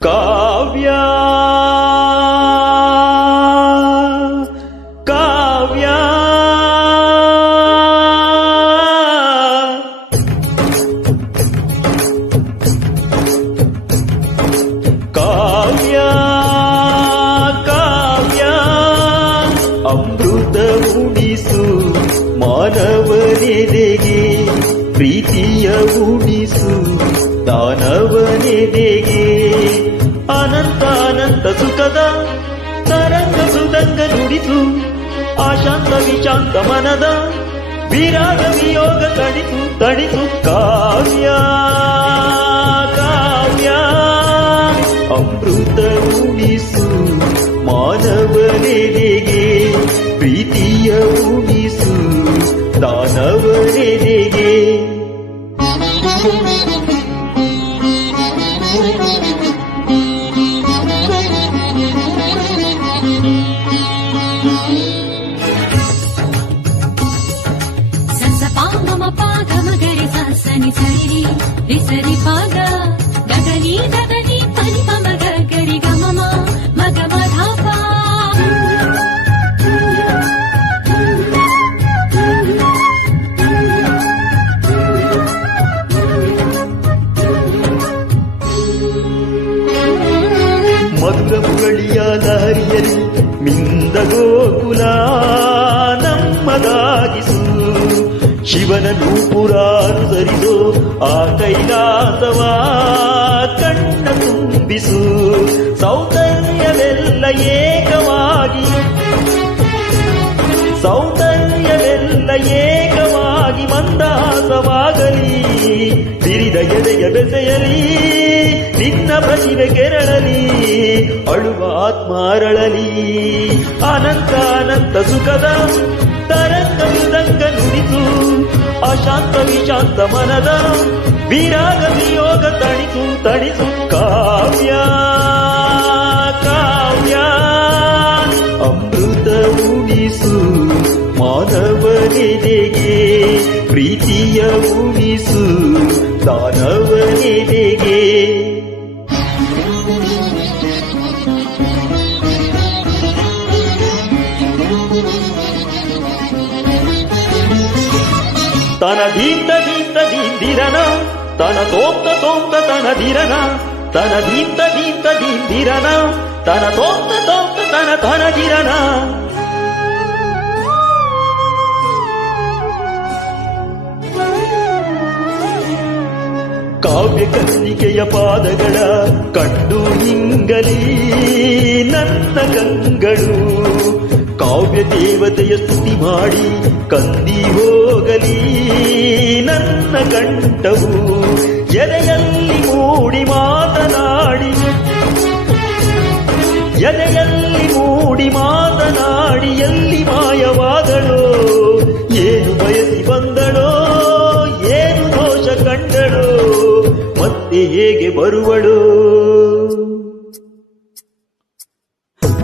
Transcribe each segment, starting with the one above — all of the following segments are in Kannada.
ಕಾವ್ಯ ಕಾವ್ಯ ಕಾವ್ಯ ಕಾವ್ಯ ಅಮೃತ ಉಣಿಸು ಮಾನವನೆದೆಗೆ ಪ್ರೀತಿಯ ಉಣಿಸು ದಾನವನೆದೆಗೆ ಅನಂತ ಅನಂತ ಸುಖದ ತರಂಗ ಮೃದಂಗ ನುಡಿಸು ಆಶಾಂತ ವಿಶಾಂತ ಮನದ ವಿರಾಗ ವಿಯೋಗ ತಣಿಸು ತಣಿಸು ಕಾವ್ಯ ಕಾವ್ಯ ಅಮೃತ ಉಣಿಸು ಮಾನವನೆದೆಗೆ ಪ್ರೀತಿಯ ಉಣಿಸು ದಾನವನೆದೆಗೆ ಸರಿ ರಿಸರಿ ಪಾದ ಗಗನಿ ಗಗನಿ ಪನಿ ಮಮ ಗರಿ ಗಮ ಮಗ ಮಧಾಪ ಮಧುರ ಮುರಳಿಯ ದಾರಿಯಲಿ ಮಿಂದ ಗೋಕುಲ ನಮ್ಮದಾಗಿಸು ಶಿವನ ನೂಪುರಾನುಸರಿಸೋ ಆ ಕೈಲಾಸವ ಕಣ್ಣ ತುಂಬಿಸು ಸೌಂದರ್ಯವೆಲ್ಲ ಏಕವಾಗಿ ಸೌಂದರ್ಯವೆಲ್ಲ ಏಕವಾಗಿ ಮಂದಹಾಸವಾಗಲಿ ಸಿರಿದ ಎದೆಯ ಬೆಸೆಯಲಿ ನಿನ್ನ ಪ್ರತಿಭೆ ಕೆರಳಲಿ ಅಳುವ ಆತ್ಮ ಅರಳಲಿ ಅನಂತ ಅನಂತ ಸುಖದ ತರಂಗ ಮೃದಂಗ ನುಡಿಸು ಅಶಾಂತ ವಿಶಾಂತ ಮನದ ವಿರಾಗ ವಿಯೋಗ ತಣಿಸು ತಣಿಸು ಕಾವ್ಯ ಕಾವ್ಯ ಅಮೃತ ಉಣಿಸು ಮಾನವನೆದೆಗೆ ಪ್ರೀತಿಯ ಉಣಿಸು ದಾನವನೆದೆಗೆ ತನ ದೀಂತ ದೀಂತ ದೀಂದಿರನ ತನ ತೋಂತ ತೋಂತ ತನ ಧಿರನ ತನ ದೀಂತ ದೀಂತ ದೀಂದಿರನ ತನ ತೋಂತ ತೋಂತ ತನ ತನ ಧಿರನ ಕಾವ್ಯ ಕನ್ನಿಕೆಯ ಪಾದಗಳ ಕಂಡು ಹಿಂಗಲಿ ನನ್ನ ಕಂಗಳು ಕಾವ್ಯ ದೇವತೆಯ ಸ್ತುತಿ ಮಾಡಿ ಕಂದಿ ಹೋಗಲಿ ನನ್ನ ಕಂಠವು ಎದೆಯಲ್ಲಿ ಮೂಡಿ ಮಾತನಾಡಿ ಎದೆಯಲ್ಲಿ ಮೂಡಿ ಮಾತನಾಡಿ ಎಲ್ಲಿ ಮಾಯವಾದಳೋ ಏನು ಬಯಸಿ ಬಂದಳೋ ಏನು ದೋಷ ಕಂಡಳೋ ಮತ್ತೆ ಹೇಗೆ ಬರುವಳೋ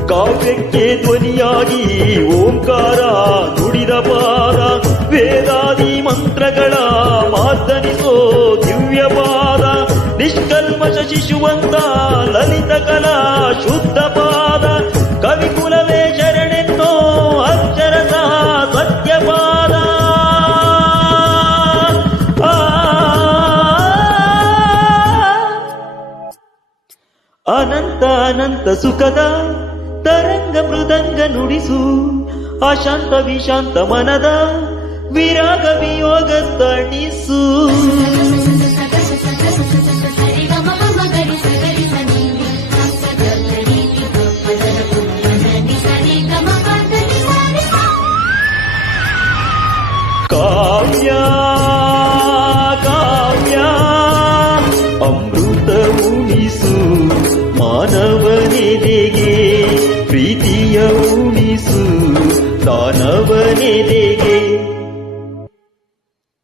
ಕಾವ್ಯಕ್ಕೆ ಧ್ವನಿಯಾಗಿ ಓಂಕಾರ ನುಡಿದ ಪಾದ ವೇದಾದಿ ಮಂತ್ರಗಳ ಮಾರ್ದನಿಸೋ ದಿವ್ಯ ಪಾದ ನಿಷ್ಕಲ್ಮಶ ಶಿಶುವಂತ ಲಲಿತ ಕಲಾ ಶುದ್ಧ ಪಾದ ಕವಿಕುಲವೇ ಶರಣೆನ್ನೋ ಅಕ್ಷರಸ ಸತ್ಯಪಾದ ಅನಂತ ಅನಂತ ಸುಖದ ತರಂಗ ಮೃದಂಗ ನುಡಿಸು ಅಶಾಂತ ವಿಶಾಂತ ಮನದ ವಿರಾಗ ವಿಯೋಗ ತಣಿಸು ಕಾವ್ಯ ಕಾವ್ಯ ಅಮೃತ ಉಣಿಸು ಮಾನವನೆದೆಗೆ ಪ್ರೀತಿ ದಾನವನೆದೆಗೆ